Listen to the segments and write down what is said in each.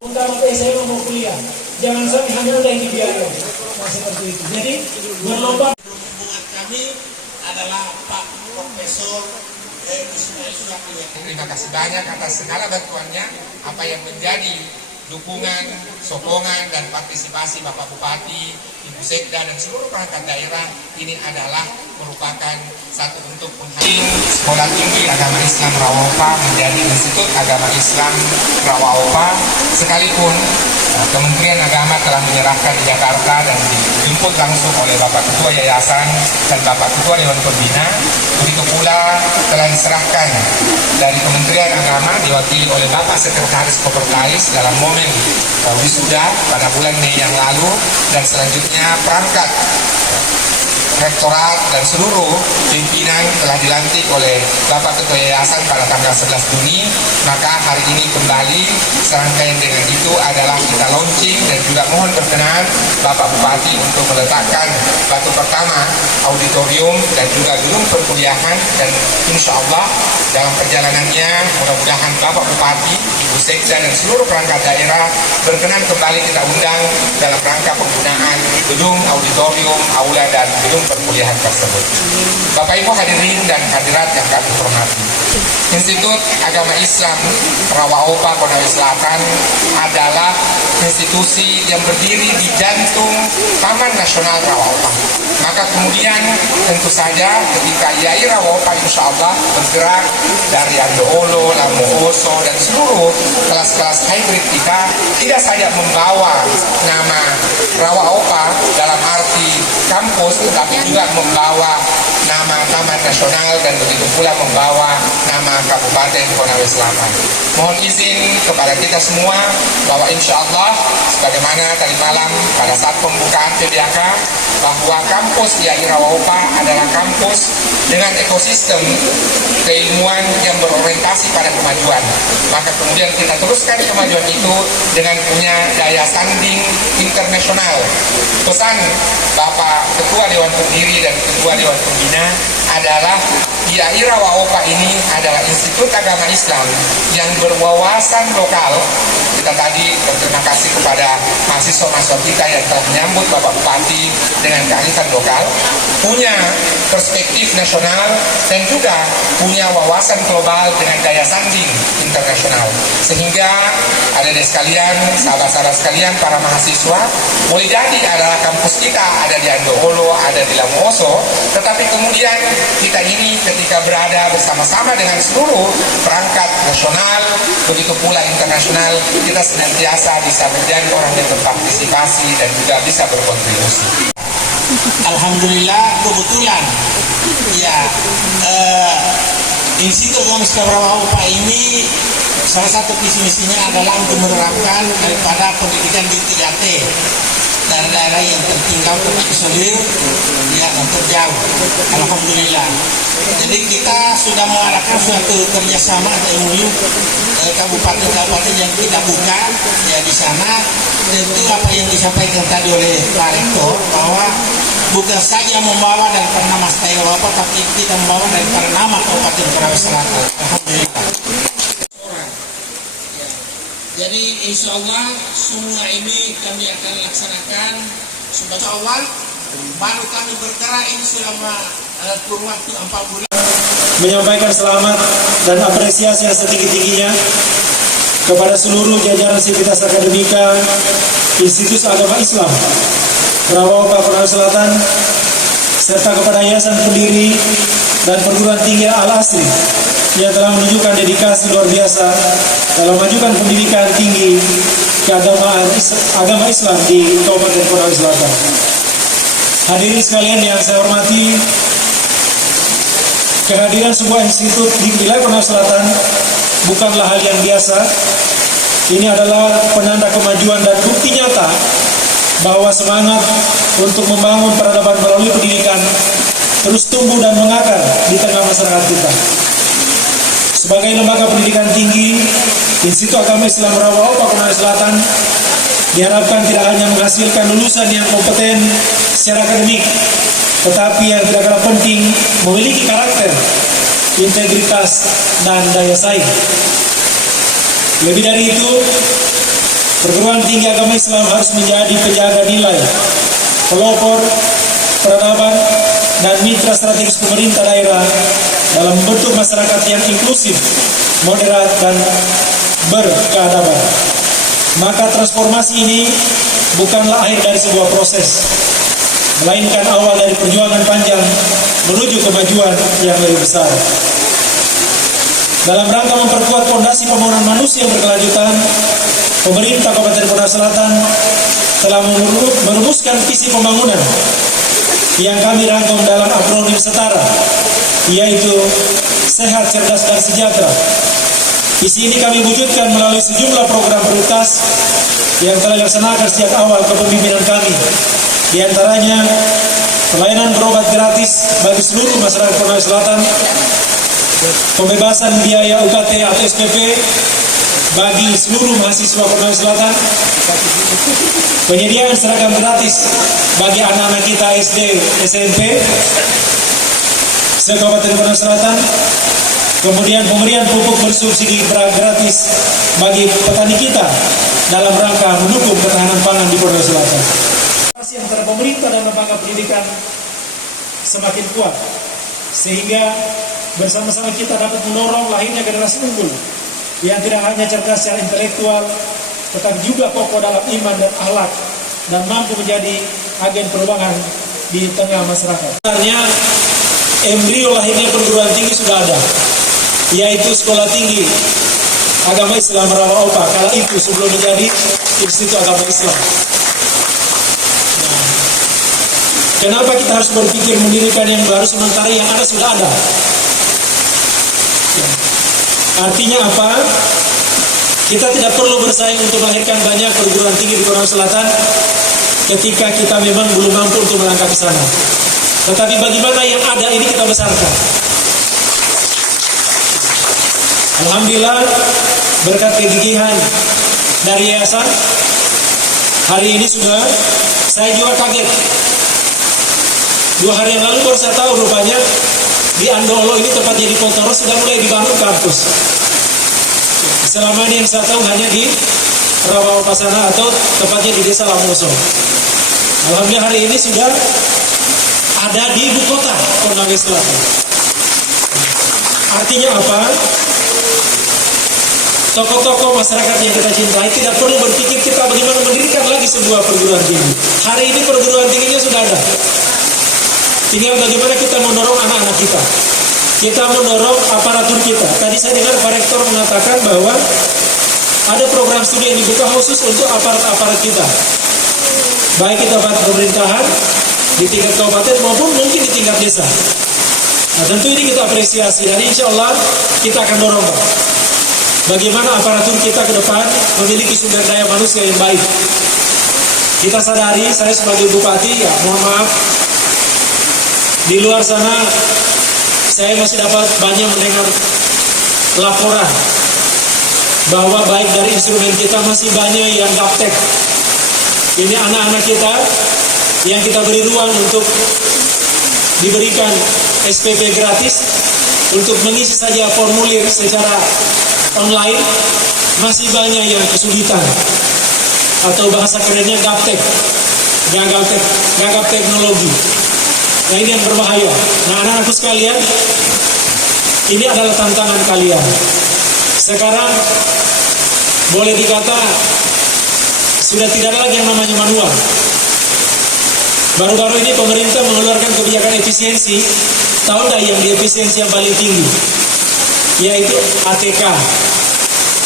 Undang SMA mau kuliah, jangan sampai hanya udah yang dibiarkan. Nah, seperti itu. Jadi berlomba. Rombongan kami adalah Pak Profesor Ismail Syakir. Terima kasih banyak atas segala bantuannya, apa yang menjadi dukungan, sokongan, dan partisipasi Bapak Bupati, Ibu Sekda, dan seluruh perangkat daerah ini adalah merupakan satu bentuk penghargaan Sekolah Tinggi Agama Islam Rawaopa menjadi Institut Agama Islam Rawaopa, sekalipun Kementerian Agama telah menyerahkan di Jakarta dan dijemput langsung oleh Bapak Ketua Yayasan dan Bapak Ketua Dewan Pembina. Begitu pula telah diserahkan dari Kementerian Agama diwakili oleh Bapak Sekretaris Kopertais dalam momen wisuda pada bulan Mei yang lalu, dan selanjutnya perangkat Rektorat dan seluruh pimpinan telah dilantik oleh Bapak Ketua Yayasan pada tanggal 11 Juni. Maka hari ini kembali serangkaian dengan itu adalah kita launching dan juga mohon berkenan Bapak Bupati untuk meletakkan batu pertama auditorium dan juga gedung perkuliahan, dan insya Allah dalam perjalanannya mudah-mudahan Bapak Bupati, Ibu Sekda, dan seluruh perangkat daerah berkenan kembali kita undang dalam rangka penggunaan gedung auditorium, aula, dan gedung perkuliahan tersebut. Bapak Ibu hadirin dan hadirat yang kami hormati, Institut Agama Islam Rawaopa Konawe Selatan adalah institusi yang berdiri di jantung Taman Nasional Rawaopa. Maka kemudian tentu saja ketika Yai Rawaopa insya Allah bergerak dari Andoolo, Lamu-Oso, dan seluruh kelas-kelas hybrid kita tidak saja membawa nama Rawaopa dalam arti kampus, tetapi juga membawa nama Taman Nasional dan begitu pula membawa nama Kabupaten Konawe Selatan. Mohon izin kepada kita semua bahwa insya Allah sebagaimana tadi malam pada saat pembukaan PBAK bahwa kampus Yai Rawaopa adalah kampus dengan ekosistem keilmuan yang berorientasi pada kemajuan. Maka kemudian kita teruskan kemajuan itu dengan punya daya sanding internasional. Pesan Bapak Ketua Dewan Pendiri dan Ketua Dewan Pembina adalah Yai Rawaopa ini adalah Institut Agama Islam yang berwawasan lokal. Kita tadi berterima kasih kepada mahasiswa-mahasiswa kita yang telah menyambut Bapak Bupati dengan kearifan lokal, punya perspektif nasional, dan juga punya wawasan global dengan daya sanding internasional. Sehingga adik-adik sekalian, sahabat-sahabat sekalian, para mahasiswa, boleh jadi adalah kampus kita ada di Andoolo, ada di Lamu-Oso, tetapi kemudian kita ini ketika berada bersama-sama dengan seluruh perangkat nasional, begitu pula internasional, kita senantiasa bisa menjadi orang yang berpartisipasi dan juga bisa berkontribusi. Alhamdulillah kebetulan ya Institut Agama Islam Rawaopa ini salah satu visi misinya adalah untuk menerapkan daripada pendidikan di 3T daerah-daerah yang tertinggal, terisolir, ya terjauh. Alhamdulillah. Jadi kita sudah mengadakan suatu kerjasama atau MOU kabupaten-kabupaten yang kita buka ya di sana. Tentu apa yang disampaikan tadi oleh Pak Rektor bahwa bukan saja membawa daripada nama Stay Rawaopa, tapi kita membawa daripada nama Kabupaten Konawe Selatan. Alhamdulillah. Jadi insya Allah semua ini kami akan laksanakan sebagai awal, baru kami bergerak ini selama kurun waktu 4 bulan. Menyampaikan selamat dan apresiasi yang setinggi-tingginya kepada seluruh jajaran sivitas akademika Institut Agama Islam Rawaopa Konawe Selatan, serta kepada yayasan pendiri dan perguruan tinggi Al-Asri yang telah menunjukkan dedikasi luar biasa dalam memajukan pendidikan tinggi keagamaan agama Islam di Kabupaten Konawe Selatan. Hadirin sekalian yang saya hormati, kehadiran sebuah institut di wilayah Konawe Selatan bukanlah hal yang biasa. Ini adalah penanda kemajuan dan bukti nyata bahwa semangat untuk membangun peradaban melalui pendidikan terus tumbuh dan mengakar di tengah masyarakat kita. Sebagai lembaga pendidikan tinggi, Institut Agama Islam Rawaopa Konawe Selatan diharapkan tidak hanya menghasilkan lulusan yang kompeten secara akademik, tetapi yang tidak kalah penting memiliki karakter, integritas, dan daya saing. Lebih dari itu, perguruan tinggi agama Islam harus menjadi penjaga nilai, pelopor peradaban, dan mitra strategis pemerintah daerah dalam membentuk masyarakat yang inklusif, moderat, dan berkeadaban. Maka transformasi ini bukanlah akhir dari sebuah proses, melainkan awal dari perjuangan panjang menuju kemajuan yang lebih besar. Dalam rangka memperkuat fondasi pembangunan manusia yang berkelanjutan, pemerintah Kabupaten Pontianak Selatan telah merumuskan visi pembangunan yang kami rangkum dalam akronim setara, yaitu sehat, cerdas, dan sejahtera. Visi ini kami wujudkan melalui sejumlah program prioritas yang telah dilaksanakan sejak awal kepemimpinan kami. Di antaranya, pelayanan berobat gratis bagi seluruh masyarakat Pontianak Selatan, pembebasan biaya UKT atau SPP bagi seluruh mahasiswa Pontianak Selatan, penyediaan seragam gratis bagi anak-anak kita SD, SMP, se-Kabupaten Pontianak Selatan, kemudian pemberian pupuk bersubsidi gratis bagi petani kita dalam rangka mendukung ketahanan pangan di Pontianak Selatan. Antara pemerintah dan lembaga pendidikan semakin kuat, sehingga bersama-sama kita dapat mendorong lahirnya generasi unggul yang tidak hanya cerdas secara intelektual, tetapi juga kokoh dalam iman dan akhlak, dan mampu menjadi agen perubahan di tengah masyarakat. Sebenarnya embrio lahirnya perguruan tinggi sudah ada, yaitu Sekolah Tinggi Agama Islam Rawaopa, kala itu sebelum menjadi Institut Agama Islam. Kenapa kita harus berpikir mendirikan yang baru sementara yang ada sudah ada? Artinya apa? Kita tidak perlu bersaing untuk melahirkan banyak perguruan tinggi di Pontianak Selatan ketika kita memang belum mampu untuk melangkah ke sana. Tetapi bagaimana yang ada ini kita besarkan. Alhamdulillah, berkat kegigihan dari yayasan, hari ini sudah saya juga kaget. 2 hari yang lalu baru saya tahu rupanya di Andolo ini tepatnya di Potoro sudah mulai dibangun kampus. Selama ini yang saya tahu hanya di Rawaopa sana atau tepatnya di Desa Lamoso. Alhamdulillah hari ini sudah ada di ibu kota Pontianak Selatan. Artinya apa? Tokoh-tokoh masyarakat yang kita cintai tidak perlu berpikir kita bagaimana mendirikan lagi sebuah perguruan tinggi. Hari ini perguruan tingginya sudah ada. Tinggal bagaimana kita mendorong anak-anak kita. Kita mendorong aparatur kita. Tadi saya dengar Pak Rektor mengatakan bahwa ada program studi yang dibuka khusus untuk aparat-aparat kita. Baik itu aparat pemerintahan di tingkat kabupaten maupun mungkin di tingkat desa. Nah, tentu ini kita apresiasi dan insya Allah kita akan dorong, Pak. Bagaimana aparatur kita ke depan memiliki sumber daya manusia yang baik. Kita sadari, saya sebagai bupati, ya mohon maaf, di luar sana saya masih dapat banyak mendengar laporan bahwa baik dari instrumen kita masih banyak yang gaptek. Ini anak-anak kita yang kita beri ruang untuk diberikan SPP gratis untuk mengisi saja formulir secara online, masih banyak yang kesulitan atau bahasa kerennya gaptek, gagap teknologi. Nah ini yang berbahaya. Nah anak-anakku sekalian, ini adalah tantangan kalian. Sekarang boleh dikata sudah tidak ada lagi yang namanya manual. Baru-baru ini pemerintah mengeluarkan kebijakan efisiensi. Tahu nggak yang di efisiensi yang paling tinggi? Yaitu ATK.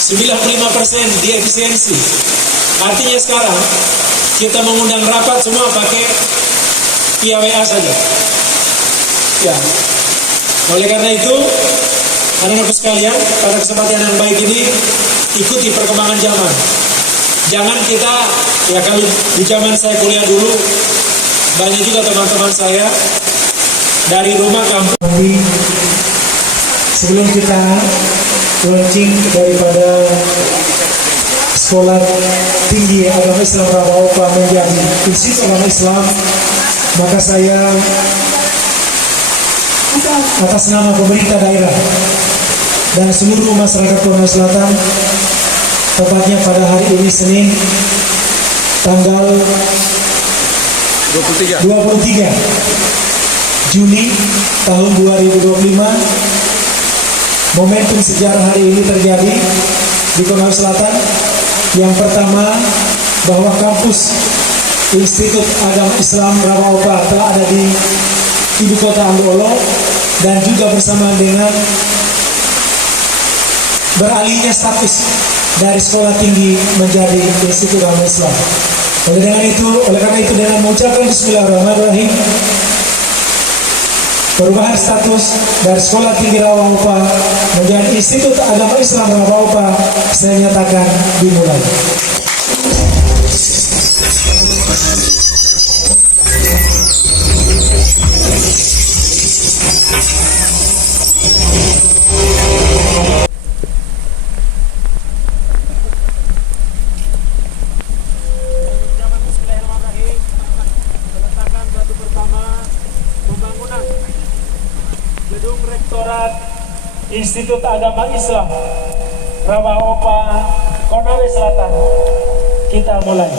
95% di efisiensi. Artinya sekarang kita mengundang rapat semua pakai via WA saja. Ya. Oleh karena itu, anak-anakku sekalian, pada kesempatan yang baik ini ikuti perkembangan zaman. Jangan kita, ya kalau di zaman saya kuliah dulu, banyak juga teman-teman saya dari rumah kampung. Sebelum kita launching daripada Sekolah Tinggi Agama Islam Rawaopa menjadi Institut Agama Islam, maka saya atas nama pemerintah daerah dan seluruh masyarakat Konawe Selatan, tepatnya pada hari ini Senin tanggal 23 Juni tahun 2025. Momentum sejarah hari ini terjadi di Konawe Selatan. Yang pertama, bahwa kampus Institut Agama Islam Rawaopa telah ada di ibu kota Anggolo, dan juga bersamaan dengan beralihnya status dari sekolah tinggi menjadi Institut Agama Islam. Oleh karena itu dengan mengucapkan Bismillahirrahmanirrahim, perubahan status dari sekolah tinggi Rawaopa menjadi Institut Agama Islam Rawaopa saya nyatakan dimulai. Gedung Rektorat Institut Agama Islam Rawaopa Konawe Selatan kita mulai.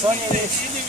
Soalnya ini